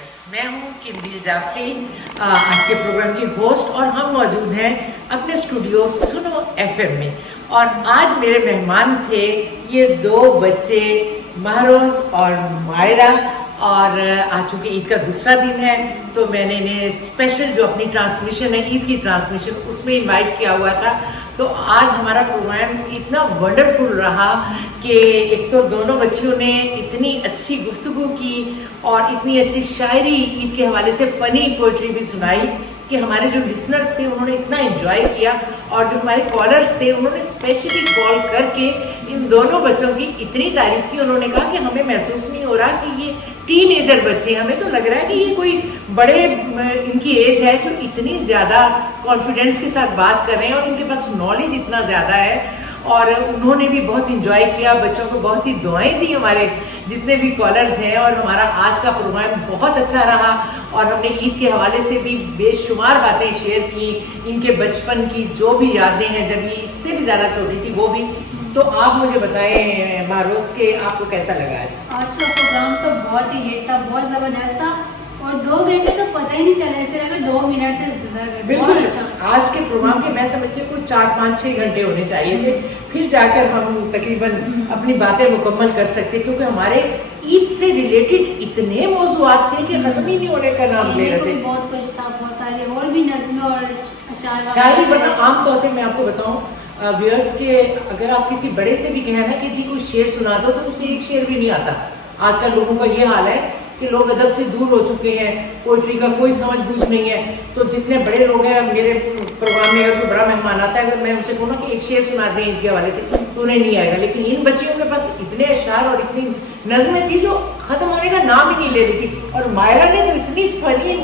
Viewers, मैं हूँ किंदिल जाफरी, आज के प्रोग्राम की होस्ट, और हम मौजूद हैं अपने स्टूडियो सुनो एफएम में। और आज मेरे मेहमान थे ये दो बच्चे, महरोज और मायरा। और आज चूंकि ईद का दूसरा दिन है तो मैंने इन्हें स्पेशल जो अपनी ट्रांसमिशन है, ईद की ट्रांसमिशन, उसमें इनवाइट किया हुआ था। तो आज हमारा प्रोग्राम इतना वंडरफुल रहा कि एक तो दोनों बच्चियों ने इतनी अच्छी गुफ्तगू की और इतनी अच्छी शायरी ईद के हवाले से फनी पोइट्री भी सुनाई कि हमारे जो लिसनर्स थे उन्होंने इतना एंजॉय किया। और जो हमारे कॉलर्स थे उन्होंने स्पेशली कॉल करके इन दोनों बच्चों की इतनी तारीफ की। उन्होंने कहा कि हमें महसूस नहीं हो रहा कि ये टीनेजर बच्चे, हमें तो लग रहा है कि ये कोई बड़े इनकी एज है जो इतनी ज़्यादा कॉन्फिडेंस के साथ बात कर रहे हैं और इनके पास नॉलेज इतना ज़्यादा है। और उन्होंने भी बहुत इंजॉय किया, बच्चों को बहुत सी दुआएं दी हमारे जितने भी कॉलर्स हैं। और हमारा आज का प्रोग्राम बहुत अच्छा रहा और हमने ईद के हवाले से भी बेशुमार बातें शेयर की, इनके बचपन की जो भी यादें हैं जब ये इससे भी ज़्यादा छोटी थी वो भी। तो आप मुझे बताएं मारोस के आपको कैसा लगा आज का प्रोग्राम? तो बहुत ही हिट था, बहुत ज़बरदस्त था और 2 घंटे तो पता ही नहीं चला, ऐसे लगा 2 मिनट तक गुजर गए। बिल्कुल अच्छा। आज के प्रोग्राम के मैं समझती हूँ कुछ 4-5-6 घंटे होने चाहिए थे, फिर जाकर हम तकरीबन अपनी बातें मुकम्मल कर सकते, क्योंकि हमारे ईद से रिलेटेड इतने मौजूआत थे कि खत्म ही नहीं होने का नाम ले रहे थे। बहुत कुछ था, बहुत सारे और भी नज़्में और शायरी बना। आमतौर पे मैं आपको बताऊं व्यूअर्स के, अगर आप किसी बड़े से भी कहें ना कि जी कोई शेर सुना दो तो उसे एक शेर भी नहीं आता। आजकल लोगों का ये हाल है कि लोग अदब से दूर हो चुके हैं, पोइट्री का कोई समझ बूझ नहीं है। तो जितने बड़े लोग हैं मेरे प्रोग्राम में, अगर कोई बड़ा मेहमान आता है, अगर मैं उनसे कहूँ कि एक शेर सुना दें इनके हवाले से, तो उन्हें नहीं आएगा। लेकिन इन बच्चियों के पास इतने अशार और इतनी नज़में थी जो खत्म होने का नाम ही नहीं ले रही थी। और मायरा ने तो इतनी फनी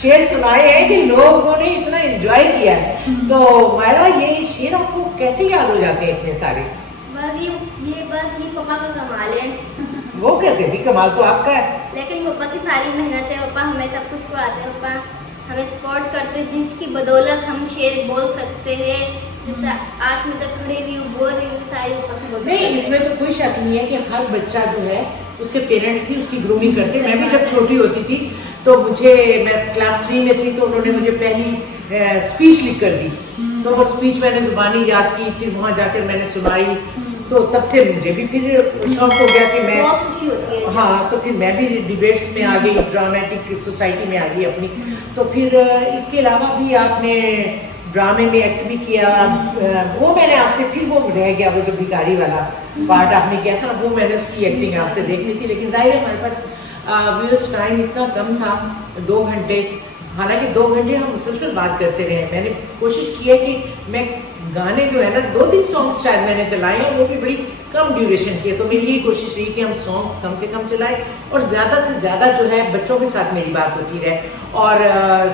शेर सुनाए हैं कि लोगों ने इतना एंजॉय किया है। तो मायरा, ये शेर आपको कैसे याद हो जाते हैं इतने सारे? बस ये पापा का कमाल है। वो कैसे भी? कमाल तो आपका है। लेकिन पापा की सारी मेहनत है, पापा हमें सब कुछ कराते हैं, पापा हमें सपोर्ट करते हैं, जिसकी बदौलत हम शेर बोल सकते हैं। जिस आज मैं तक खड़ी हुई हूँ, बोल रही हूँ, सारी पापा की बदौलत। नहीं, इसमें तो कोई शक नहीं है कि हर बच्चा जो है उसके पेरेंट्स ही उसकी ग्रूमिंग करते। मैं भी जब छोटी होती थी तो मैं क्लास 3 में थी तो उन्होंने मुझे पहली स्पीच लिख कर दी। तो वो स्पीच मैंने जुबानी याद की, फिर वहाँ जाकर मैंने सुनाई। तो तब से मुझे भी फिर शौक हो गया कि मैं, बहुत खुशी होती है। हाँ, तो फिर मैं भी डिबेट्स में आ गई, ड्रामेटिक सोसाइटी में आ गई अपनी। तो फिर इसके अलावा भी आपने ड्रामे में एक्ट भी किया। वो मैंने आपसे, फिर वो रह गया, वो जो भिखारी वाला पार्ट आपने किया था ना, वो मैंने उसकी एक्टिंग आपसे देखनी थी। लेकिन जाहिर है हमारे पास व्यूअर्स टाइम इतना कम था, 2 घंटे। हालांकि 2 घंटे हम मुसलसल बात करते रहे। मैंने कोशिश की है कि मैं गाने जो है ना 2-3 सॉन्ग्स शायद मैंने चलाए हैं, वो भी बड़ी कम ड्यूरेशन के। तो मेरी यही कोशिश रही कि हम सॉन्ग्स कम से कम चलाएं और ज़्यादा से ज़्यादा जो है बच्चों के साथ मेरी बात होती रहे। और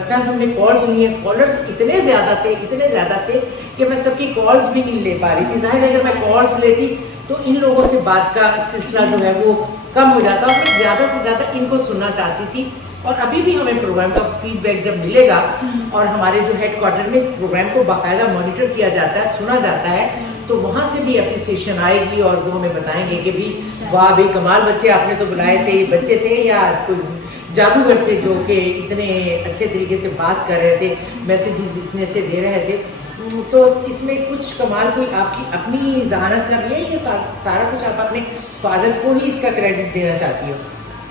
जब हमने कॉल्स लिए, कॉलर्स इतने ज़्यादा थे कि मैं सबकी कॉल्स भी नहीं ले पा रही थी। जाहिर है अगर मैं कॉल्स लेती तो इन लोगों से बात का सिलसिला जो है वो कम हो जाता और मैं ज़्यादा से ज़्यादा इनको सुनना चाहती थी। और अभी भी हमें प्रोग्राम का फीडबैक जब मिलेगा और हमारे जो हेडक्वार्टर में इस प्रोग्राम को बाकायदा मॉनिटर किया जाता है, सुना जाता है, तो वहाँ से भी अप्रिसिएशन आएगी और वो हमें बताएंगे कि भी वाह भाई कमाल बच्चे आपने तो बुलाए थे। बच्चे थे या कोई जादूगर थे जो कि इतने अच्छे तरीके से बात कर रहे थे, मैसेजेस इतने अच्छे दे रहे थे। तो इसमें कुछ कमाल कोई आपकी अपनी जहानत का भी है या सारा कुछ आप अपने फादर को ही इसका क्रेडिट देना चाहती हो?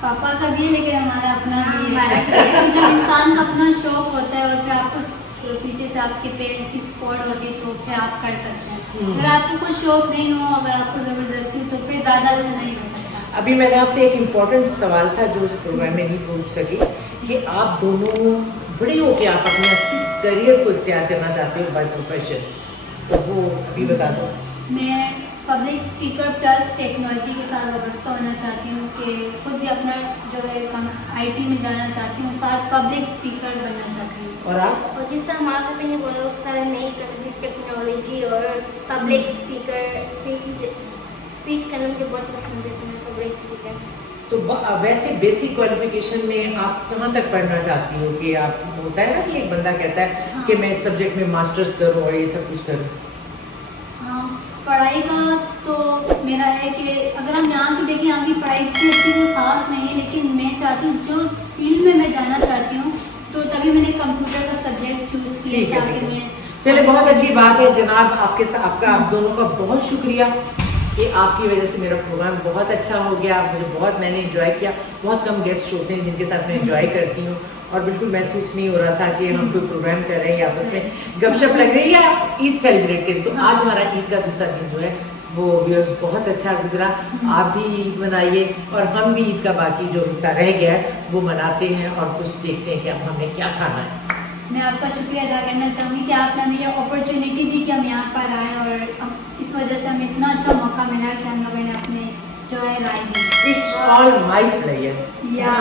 पापा का भी है, लेकिन हमारा अपना भी है। तो जब इंसान का अपना शौक होता है और फिर आपको पीछे से आपके पेरेंट्स की सपोर्ट होती है तो फिर आप कर सकते हैं। अगर आपको कुछ शौक नहीं हो, अगर आपको ज़बरदस्ती हो तो फिर ज़्यादा अच्छा नहीं हो सकता। अभी मैंने आपसे एक इम्पोर्टेंट सवाल था जो इस प्रोग्राम में नहीं पूछ सकी कि आप दोनों बड़े हो के आप अपने किस करियर को इख्तियार करना चाहते हो बाय प्रोफेशन, तो वो अभी बता दो। मैं पब्लिक स्पीकर प्लस टेक्नोलॉजी के साथ वाबस्ता होना चाहती हूँ कि खुद भी अपना जो है IT में जाना चाहती हूँ, साथ पब्लिक स्पीकर बनना चाहती हूँ। और आप? और जिस तरह हमारे पापा ने बोला उस तरह मैं ही करती हूँ, टेक्नोलॉजी और पब्लिक स्पीकर। स्पीच करना मुझे बहुत पसंद है, तो मैं पब्लिक स्पीकर। तो वैसे बेसिक क्वालिफिकेशन में आप कहाँ तक पढ़ना चाहती हो? कि आप, होता है ना कि एक बंदा कहता है हाँ। कि मैं इस सब्जेक्ट में मास्टर्स करूँ और ये सब कुछ करूँ। हाँ, पढ़ाई का तो मेरा है कि अगर हम यहाँ की देखें, यहाँ की पढ़ाई इतनी अच्छी कोई खास नहीं है, लेकिन मैं चाहती हूँ जो फील्ड में मैं जाना चाहती हूँ, तो तभी मैंने कंप्यूटर का सब्जेक्ट चूज़ किया ठीक है, ताकि ठीक है। मैं चलिए, बहुत अच्छी बात है जनाब। आपका आप दोनों का बहुत शुक्रिया कि आपकी वजह से मेरा प्रोग्राम बहुत अच्छा हो गया। मैंने एंजॉय किया। बहुत कम गेस्ट होते हैं जिनके साथ मैं एंजॉय करती हूँ, और बिल्कुल महसूस नहीं हो रहा था कि हम कोई प्रोग्राम कर रहे हैं या आपस में गपशप लग रही है या ईद सेलिब्रेट करें। तो आज हमारा ईद का दूसरा दिन जो है वो व्यूअर्स बहुत अच्छा गुजरा। आप भी ईद मनाइए, और हम भी ईद का बाकी जो हिस्सा रह गया है वो मनाते हैं, और कुछ देखते हैं कि अब हमें क्या खाना है। मैं आपका शुक्रिया अदा करना चाहूँगी कि आपने हमें ये अपॉर्चुनिटी दी कि हम यहाँ पर आए, और इस वजह से हमें इतना अच्छा मौका मिला कि हम लोगों ने अपने जो है राय दी। It's all my player. या